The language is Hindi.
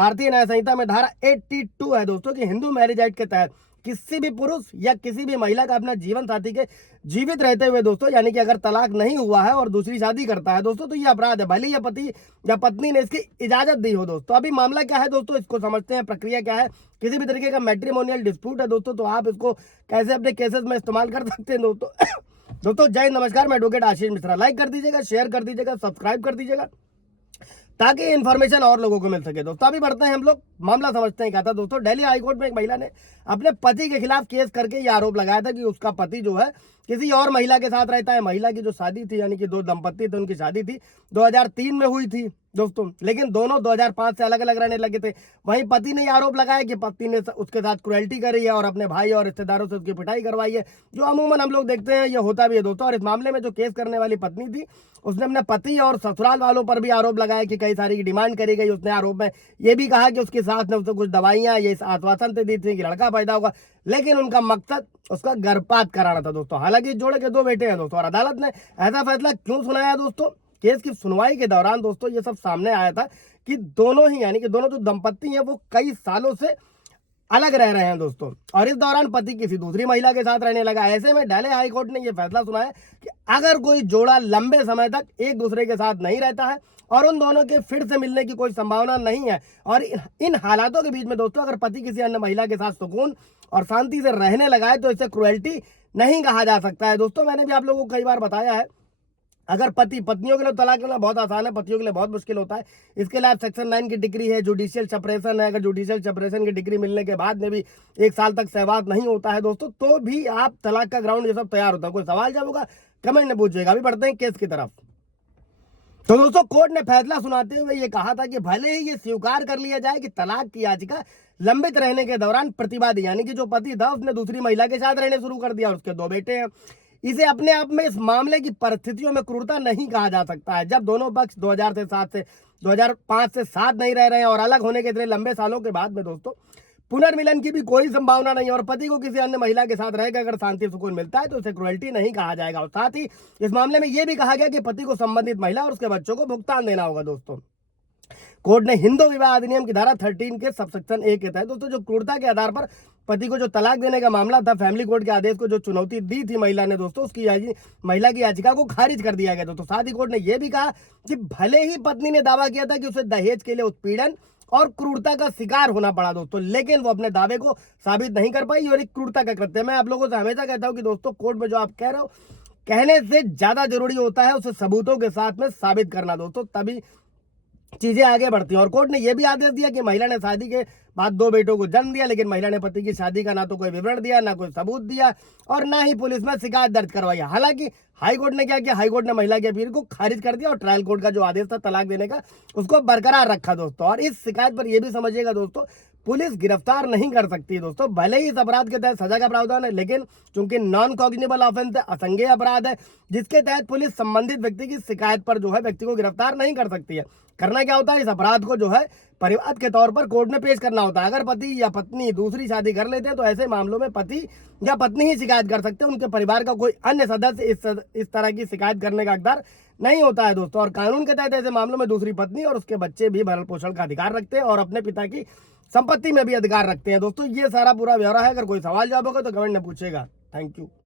भारतीय न्याय संहिता में धारा 82 है दोस्तों कि हिंदू मैरिज एक्ट के तहत किसी भी पुरुष या किसी भी महिला का अपना जीवन साथी के जीवित रहते हुए दोस्तों, यानी कि अगर तलाक नहीं हुआ है और दूसरी शादी करता है दोस्तों, तो ये अपराध है, भले ही पति या पत्नी ने इसकी इजाजत दी हो दोस्तों। अभी मामला क्या है दोस्तों, इसको समझते हैं, प्रक्रिया क्या है। किसी भी तरीके का मैट्रिमोनियल डिस्प्यूट है दोस्तों, तो आप इसको कैसे अपने केसेस में इस्तेमाल कर सकते हैं दोस्तों। दोस्तों जय हिंद, नमस्कार, मैं एडवोकेट आशीष मिश्रा। लाइक कर दीजिएगा, शेयर कर दीजिएगा, सब्सक्राइब कर दीजिएगा ताकि इन्फॉर्मेशन और लोगों को मिल सके दोस्तों। अभी बढ़ते हैं हम लोग, मामला समझते हैं क्या था दोस्तों। दिल्ली हाईकोर्ट में एक महिला ने अपने पति के खिलाफ केस करके ये आरोप लगाया था कि उसका पति जो है किसी और महिला के साथ रहता है। महिला की जो शादी थी, यानी कि दो दंपत्ति थे, उनकी शादी थी 2003 में हुई थी दोस्तों, लेकिन दोनों 2005 से अलग अलग रहने लगे थे। वहीं पति ने आरोप लगाया कि पत्नी ने उसके साथ क्रुएल्टी करी है और अपने भाई और रिश्तेदारों से उसकी पिटाई करवाई है, जो अमूमन हम लोग देखते हैं ये होता भी है दोस्तों। और इस मामले में जो केस करने वाली पत्नी थी, उसने अपने पति और ससुराल वालों पर भी आरोप लगाया कि कई सारी डिमांड करी गई। उसने आरोप में ये भी कहा कि उसकी सास ने उसको कुछ दवाइयां ये आश्वासन दी थी कि लड़का पैदा होगा, लेकिन उनका मकसद उसका गर्भपात कराना था दोस्तों। हालांकि जोड़े के दो बेटे हैं दोस्तों, और अदालत ने ऐसा फैसला क्यों सुनाया दोस्तों, केस की सुनवाई के दौरान दोस्तों ये सब सामने आया था कि दोनों ही, यानी कि दोनों जो दंपत्ति हैं वो कई सालों से अलग रह रहे हैं दोस्तों, और इस दौरान पति किसी दूसरी महिला के साथ रहने लगा। ऐसे में दिल्ली हाई कोर्ट ने यह फैसला सुनाया कि अगर कोई जोड़ा लंबे समय तक एक दूसरे के साथ नहीं रहता है और उन दोनों के फिर से मिलने की कोई संभावना नहीं है, और इन हालातों के बीच में दोस्तों अगर पति किसी अन्य महिला के साथ सुकून और शांति से रहने लगा है, तो इसे क्रुएल्टी नहीं कहा जा सकता है दोस्तों। मैंने भी आप लोगों को कई बार बताया है, अगर पतियों के लिए तलाक लेना बहुत आसान है, पतियों के लिए बहुत मुश्किल होता है। इसके लिए सेक्शन 9 की डिग्री है, जुडिशियल सेपरेशन है। अगर जुडिशियल सेपरेशन की डिग्री मिलने के बाद में भी 1 साल तक सहवास नहीं होता है दोस्तों, तो भी आप तलाक का ग्राउंड ये सब तैयार होता है। कोई सवाल जब होगा कमेंट में पूछिएगा। अभी बढ़ते हैं केस की तरफ। तो दोस्तों कोर्ट ने फैसला सुनाते हुए ये कहा था कि भले ही ये स्वीकार कर लिया जाए कि तलाक की याचिका लंबित रहने के दौरान प्रतिवादी, यानी कि जो पति था, उसने दूसरी महिला के साथ रहने शुरू कर दिया और उसके 2 बेटे हैं, इसे अपने आप में इस मामले की परिस्थितियों में क्रूरता नहीं कहा जा सकता है। जब दोनों पक्ष 2005 से 7 नहीं रह रहे हैं और अलग होने के इतने लंबे सालों के बाद में दोस्तों पुनर्मिलन की भी कोई संभावना नहीं है, और पति को किसी अन्य महिला के साथ रहकर अगर शांति सुकून मिलता है तो उसे क्रुएल्टी नहीं कहा जाएगा। और साथ ही इस मामले में यह भी कहा गया कि पति को संबंधित महिला और उसके बच्चों को भुगतान देना होगा दोस्तों। कोर्ट ने हिंदू विवाह अधिनियम की धारा 13 के सबसेक्शन 1 के तहत दोस्तों जो क्रूरता के आधार पर पति को जो तलाक देने का मामला था, फैमिली कोर्ट के आदेश को जो चुनौती दी थी महिला ने दोस्तों, उसकी महिला की याचिका को खारिज कर दिया गया दोस्तों। साथ ही कोर्ट ने यह भी कहा कि भले ही पत्नी ने दावा किया था कि उसे दहेज के लिए उत्पीड़न और क्रूरता का शिकार होना पड़ा दोस्तों, लेकिन वो अपने दावे को साबित नहीं कर पाई और एक क्रूरता का कृत्य। मैं आप लोगों से हमेशा कहता हूं कि दोस्तों कोर्ट में जो आप कह रहे हो, कहने से ज्यादा जरूरी होता है उसे सबूतों के साथ में साबित करना दोस्तों, तभी चीजें आगे बढ़ती हैं। और कोर्ट ने यह भी आदेश दिया कि महिला ने शादी के बाद 2 बेटों को जन्म दिया, लेकिन महिला ने पति की शादी का ना तो कोई विवरण दिया, ना कोई सबूत दिया, और ना ही पुलिस में शिकायत दर्ज करवाई। हालांकि हाईकोर्ट ने क्या किया, हाईकोर्ट ने महिला की अपील को खारिज कर दिया और ट्रायल कोर्ट का जो आदेश था तलाक देने का, उसको बरकरार रखा दोस्तों। और इस शिकायत पर यह भी समझिएगा दोस्तों, पुलिस गिरफ्तार नहीं कर सकती है दोस्तों, भले ही इस अपराध के तहत सजा का प्रावधान है, लेकिन चूंकि नॉन कॉग्निबल ऑफेंस है, असंज्ञेय अपराध है, जिसके तहत पुलिस संबंधित व्यक्ति की शिकायत पर जो है व्यक्ति को गिरफ्तार नहीं कर सकती है। करना क्या होता है, इस अपराध को जो है परिवाद के तौर पर कोर्ट में पेश करना होता है। अगर पति या पत्नी दूसरी शादी कर लेते हैं तो ऐसे मामलों में पति या पत्नी ही शिकायत कर सकते हैं, उनके परिवार का कोई अन्य सदस्य इस तरह की शिकायत करने का हकदार नहीं होता है दोस्तों। और कानून के तहत ऐसे मामलों में दूसरी पत्नी और उसके बच्चे भी भरण पोषण का अधिकार रखते हैं और अपने पिता की संपत्ति में भी अधिकार रखते हैं दोस्तों। ये सारा पूरा ब्यौरा है। अगर कोई सवाल जवाब होगा तो कमेंट में पूछेगा। Thank you.